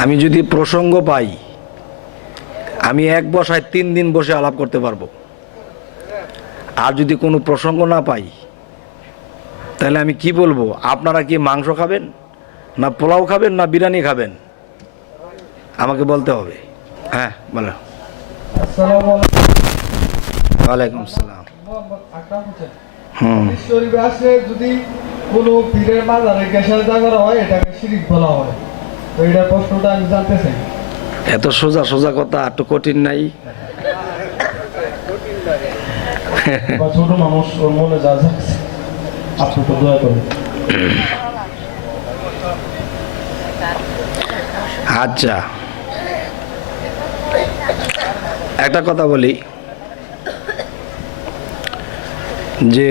আমি যদি প্রসঙ্গ পাই আমি এক বসায় 3 দিন বসে আলাপ করতে পারবো। আর যদি কোনো প্রসঙ্গ না পাই তাহলে আমি কি বলবো? আপনারা কি মাংস খাবেন, না পোলাও খাবেন, না বিরিয়ানি খাবেন? আমাকে বলতে হবে। হ্যাঁ বলো। আসসালামু আলাইকুম। ওয়ালাইকুম আসসালাম। মোহাম্মদ আকরাম হোসেন। হুম। হাদিস শরীফে আছে যদি কোনো পীরের মাজারে গেসাজদা করা হয় এটাকে শিরক বলা হয়। তো এটা প্রশ্নটা আমি জানতে চাই। এত সোজা সোজা কথা, একটু কঠিন নাই? বা ছোট মানুষ ওর মনে যা যাচ্ছে আপনি তো দয়া করেন। আচ্ছা, একটা কথা বলি যে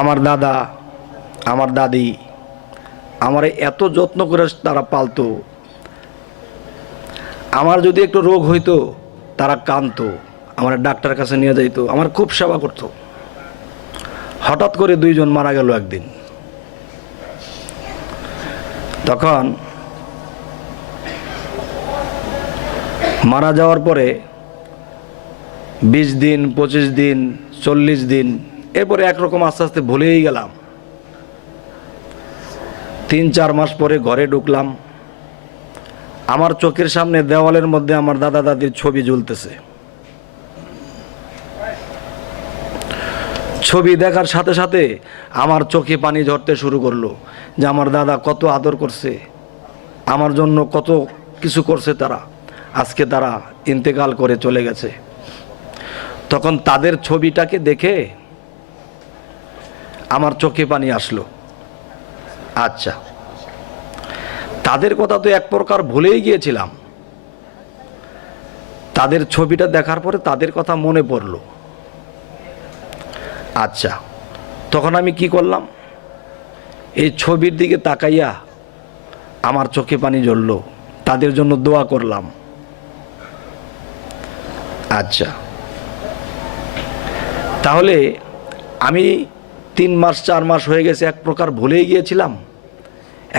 আমার দাদা আমার দাদি আমার এত যত্ন করে তারা পালতো। আমার যদি একটু রোগ হইতো তারা কাঁদতো, আমার ডাক্তারের কাছে নিয়ে যাইতো, আমার খুব সেবা করতো। হঠাৎ করে 2 জন মারা গেল একদিন। তখন মারা যাওয়ার পরে 20 দিন 25 দিন 40 দিন এরপরে একরকম আস্তে আস্তে ভুলেই গেলাম। 3-4 মাস পরে ঘরে ঢুকলাম, আমার চোখের সামনে দেওয়ালের মধ্যে আমার দাদা দাদির ছবি ঝুলতেছে। ছবি দেখার সাথে সাথে আমার চোখে পানি ঝরতে শুরু করলো যে আমার দাদা কত আদর করছে, আমার জন্য কত কিছু করছে তারা, আজকে তারা ইন্তেকাল করে চলে গেছে। তখন তাদের ছবিটাকে দেখে আমার চোখে পানি আসলো। আচ্ছা, তাদের কথা তো এক প্রকার ভুলেই গিয়েছিলাম, তাদের ছবিটা দেখার পরে তাদের কথা মনে পড়ল। আচ্ছা, তখন আমি কি করলাম? এই ছবির দিকে তাকাইয়া আমার চোখে পানি জ্বলল, তাদের জন্য দোয়া করলাম। আচ্ছা, তাহলে আমি 3 মাস 4 মাস হয়ে গেছে এক প্রকার ভুলেই গিয়েছিলাম।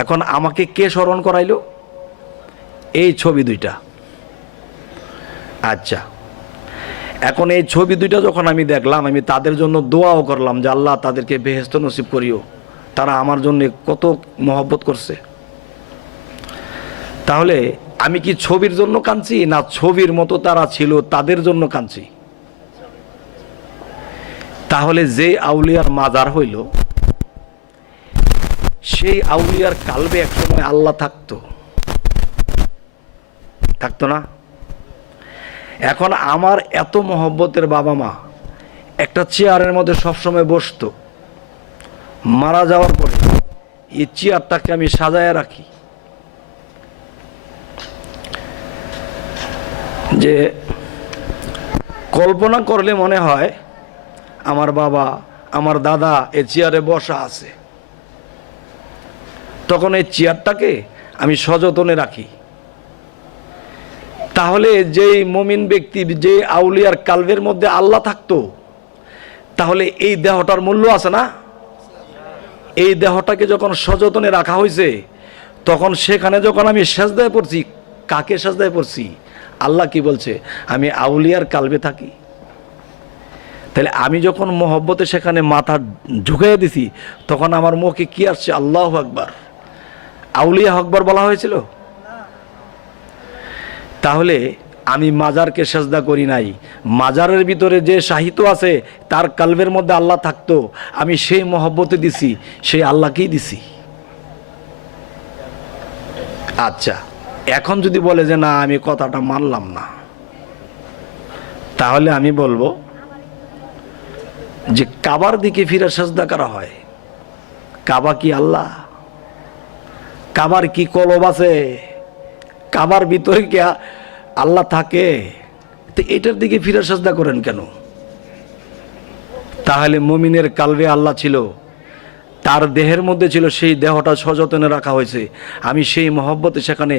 এখন আমাকে কে স্মরণ করাইলো? এই ছবি 2টা। আচ্ছা, এখন এই ছবি 2টা যখন আমি দেখলাম, আমি তাদের জন্য দোয়াও করলাম যে আল্লাহ তাদেরকে বেহেশত নসিব করিও, তারা আমার জন্য কত মহব্বত করছে। তাহলে আমি কি ছবির জন্য কাঁদছি, না ছবির মতো তারা ছিল তাদের জন্য কাঁদছি? তাহলে যে আউলিয়ার মাজার হইল সেই আউলিয়ার কালবে একসময় আল্লাহ থাকতো না? এখন আমার এত মহব্বতের বাবা মা একটা চেয়ারের মধ্যে সবসময় বসতো, মারা যাওয়ার পরে এই চেয়ারটাকে আমি সাজায় রাখি যে কল্পনা করলে মনে হয় আমার বাবা আমার দাদা এই চেয়ারে বসা আছে। তখন এই চেয়ারটাকে আমি সযত্নে রাখি। তাহলে যেই মুমিন ব্যক্তি, যে আউলিয়ার কালবের মধ্যে আল্লাহ থাকতো, তাহলে এই দেহটার মূল্য আছে না? এই দেহটাকে যখন সযত্নে রাখা হয়েছে, তখন সেখানে যখন আমি সেজদায় পড়ছি, কাকে সেজদায় পড়ছি? আল্লাহ কি বলছে? আমি আউলিয়ার কালবে থাকি। তাহলে আমি যখন মহব্বতে সেখানে মাথা ঝুঁকিয়ে দিছি, তখন আমার মুখে কি আসছে? আল্লাহু আকবার। আউলিয়া আকবার বলা হয়েছিল? তাহলে আমি মাজারকে সেজদা করি নাই, মাজারের ভিতরে যে সাহিত্য আছে তার কালবের মধ্যে আল্লাহ থাকতো, আমি সেই মহব্বতে দিছি, সেই আল্লাহকেই দিছি। আচ্ছা, এখন যদি বলে যে না আমি কথাটা মানলাম না, তাহলে আমি বলবো যে কাবার দিকে ফিরে সেজদা করা হয়। কাবা কি আল্লাহ? কাবার কি কলব আছে? কাবার ভিতরে কি আল্লাহ থাকে? তো এটার দিকে ফিরে সেজদা করেন কেন? তাহলে মুমিনের কালবে আল্লাহ ছিল, তার দেহের মধ্যে ছিল, সেই দেহটা সযত্নে রাখা হয়েছে, আমি সেই মহব্বতে সেখানে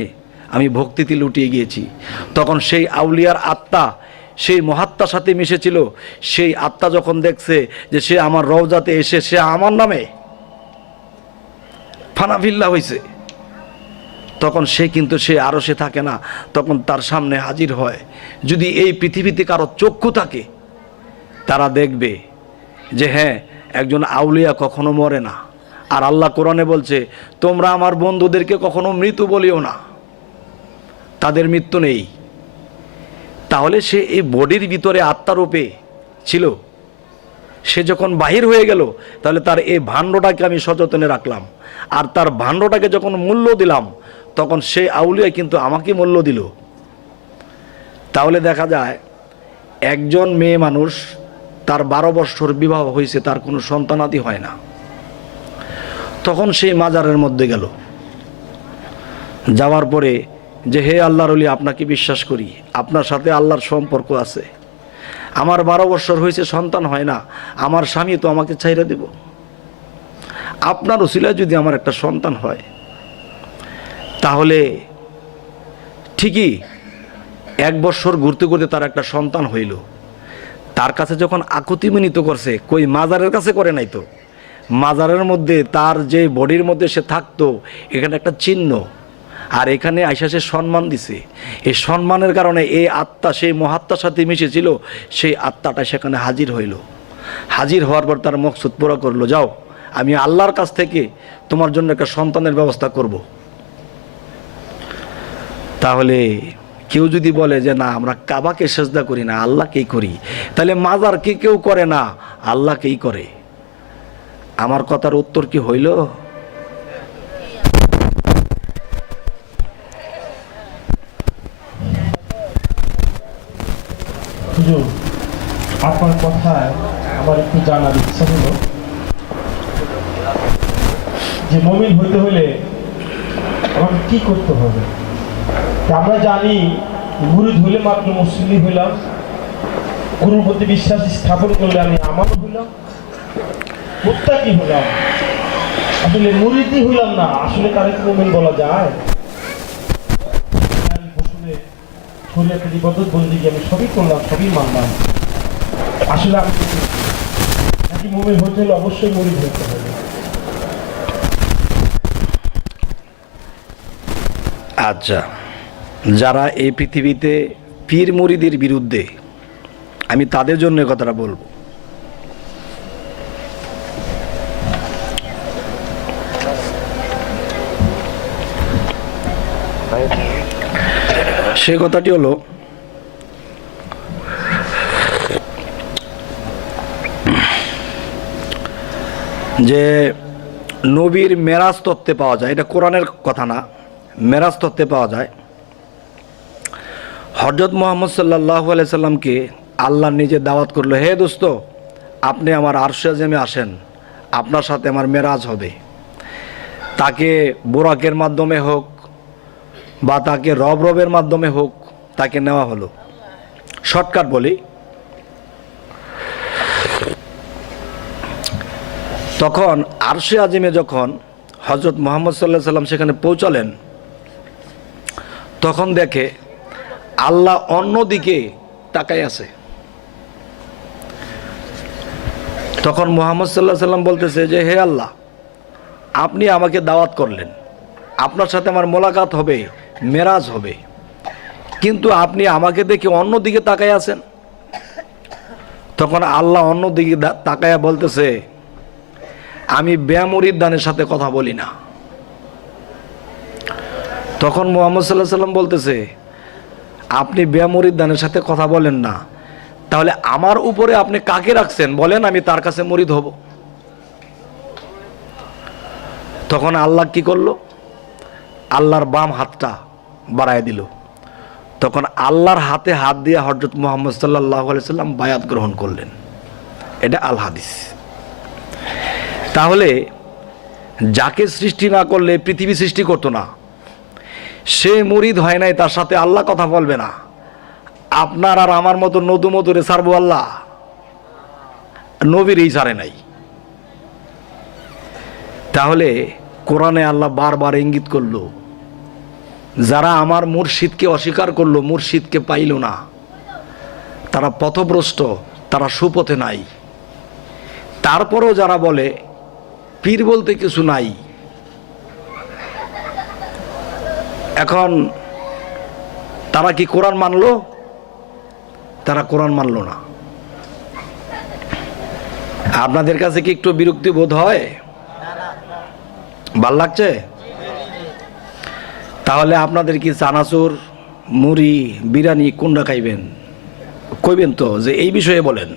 আমি ভক্তিতে লুটিয়ে গিয়েছি। তখন সেই আউলিয়ার আত্মা সেই মহাত্মার সাথে মিশেছিল, সেই আত্মা যখন দেখছে যে সে আমার রওজাতে এসে সে আমার নামে ফানাফিল্লা হয়েছে, তখন সে আরশে থাকে না, তখন তার সামনে হাজির হয়। যদি এই পৃথিবীতে কারো চক্ষু থাকে, তারা দেখবে যে হ্যাঁ, একজন আউলিয়া কখনো মরে না। আর আল্লাহ কোরআনে বলছে, তোমরা আমার বন্ধুদেরকে কখনো মৃত বলিও না, তাদের মৃত্যু নেই। তাহলে সে এই বডির ভিতরে আত্মারূপে ছিল, সে যখন বাহির হয়ে গেল, তাহলে তার এই ভাণ্ডটাকে আমি সযত্নে রাখলাম, আর তার ভাণ্ডটাকে যখন মূল্য দিলাম, তখন সে আউলিয়া কিন্তু আমাকে মূল্য দিল। তাহলে দেখা যায় একজন মেয়ে মানুষ, তার 12 বছর বিবাহ হয়েছে, তার কোনো সন্তানাদি হয় না, তখন সেই মাজারের মধ্যে গেল, যাওয়ার পরে যে হে আল্লাহর ওলি, আপনাকে বিশ্বাস করি, আপনার সাথে আল্লাহর সম্পর্ক আছে, আমার 12 বছর হয়েছে, সন্তান হয় না, আমার স্বামী তো আমাকে ছাইড়া দেব, আপনার ওসিলায় যদি আমার একটা সন্তান হয়, তাহলে ঠিকই 1 বছর ঘুরতে ঘুরতে তার একটা সন্তান হইল। তার কাছে যখন আকুতি মিনিত করছে, কই মাজারের কাছে করে নাই তো, মাজারের মধ্যে তার যে বডির মধ্যে সে থাকতো, এখানে একটা চিহ্ন, আর এখানে আইসা সে সম্মান দিছে। এই সম্মানের কারণে এই আত্মা সেই মহাত্মার সাথে মিশেছিল, সেই আত্মাটা সেখানে হাজির হইল। হাজির হওয়ার পর তার মকসুদ পুরা করলো, যাও আমি আল্লাহর কাছ থেকে তোমার জন্য একটা সন্তানের ব্যবস্থা করব। তাহলে কেউ যদি বলে যে না, আমরা কাবাকে সেজদা করি না, আল্লাহকেই করি, তাহলে মাজার কে কেউ করে না, আল্লাহকেই করে। আমার কথার উত্তর কি হইল? আপনার কথায় আমার একটু জানার ইচ্ছা হলো যে মুমিন হইতে হলে আমাকে কি করতে হবে। আমরা জানি মুরিদ হইলে মাত্র মুসলিম হইলাম, গুরুর প্রতি বিশ্বাস স্থাপন করলে আমি আমারও হইলাম, মুত্তাকি হইলাম, আসলে মুরিদই হইলাম না। আসলে তারে কি মুমিন বলা যায়? শরীয়তের ইবাদত বন্দেগী আমি সবই করলাম, সবই মানলাম, আসলে আমি নাকি মুমিন হতে হলে অবশ্যই মুরিদ হতে হবে? আচ্ছা, যারা এই পৃথিবীতে পীর মুরিদের বিরুদ্ধে, আমি তাদের জন্য কথাটা বলবো। সে কথাটি হলো, যে নবীর মেরাজ তত্ত্বে পাওয়া যায়, এটা কোরআনের কথা না, মেরাজ তত্ত্বে পাওয়া যায়। হযরত মুহাম্মদ সাল্লাল্লাহু আলাইহি সাল্লামকে আল্লাহ নিজে দাওয়াত করলো, হে দোস্ত, আপনি আমার আরশে আযমে আসেন, আপনার সাথে আমার মেরাজ হবে। তাকে বুরাকের মাধ্যমে হোক বা তাকে রবের মাধ্যমে হোক, তাকে নেওয়া হলো। শর্টকাট বলি, তখন আরশে আযমে যখন হযরত মুহাম্মদ সাল্লাল্লাহু আলাইহি সাল্লাম সেখানে পৌঁছালেন, তখন দেখে আল্লাহ অন্যদিকে তাকায় আছে। তখন মুহাম্মদ সাল্লাল্লাহু আলাইহি সাল্লাম বলতেছে যে হে আল্লাহ, আপনি আমাকে দাওয়াত করলেন, আপনার সাথে আমার মোলাকাত হবে, মেরাজ হবে, কিন্তু আপনি আমাকে দেখে অন্যদিকে তাকায় আছেন। তখন আল্লাহ অন্যদিকে তাকায়া বলতেছে, আমি বেমুরিদ দানের সাথে কথা বলি না। তখন মুহাম্মদ সাল্লাল্লাহু আলাইহি সাল্লাম বলতেছে, আপনি বেমুরিদ দানের সাথে কথা বলেন না, তাহলে আমার উপরে আপনি কাকে রাখছেন বলেন, আমি তার কাছে মুরিদ হব। তখন আল্লাহ কি করলো, আল্লাহর বাম হাতটা বাড়ায় দিল। তখন আল্লাহর হাতে হাত দিয়ে হযরত মুহাম্মদ সাল্লাল্লাহু আলাইহি সাল্লাম বায়াত গ্রহণ করলেন। এটা আল হাদিস। তাহলে যাকে সৃষ্টি না করলে পৃথিবী সৃষ্টি করতো না, সে মুরিদ হয় নাই, তার সাথে আল্লাহ কথা বলবে না। আপনার আর আমার মতো নদু মধুরে ছাড়বো আল্লাহ? নবীরই ছাড়ে নাই। তাহলে কোরআনে আল্লাহ বারবার ইঙ্গিত করলো, যারা আমার মুর্শিদকে অস্বীকার করলো, মুর্শিদকে পাইল না, তারা পথভ্রষ্ট, তারা সুপথে নাই। তারপরও যারা বলে পীর বলতে কিছু নাই, এখন তারা কি কোরআন মানলো? তারা কোরআন মানলো না। আপনাদের কাছে কি একটু বিরক্তি বোধ হয়? ভাল লাগছে? তাহলে আপনাদের কি চানাচুর, মুড়ি, বিরিয়ানি কোনটা খাইবেন? কইবেন তো যে এই বিষয়ে বলেন।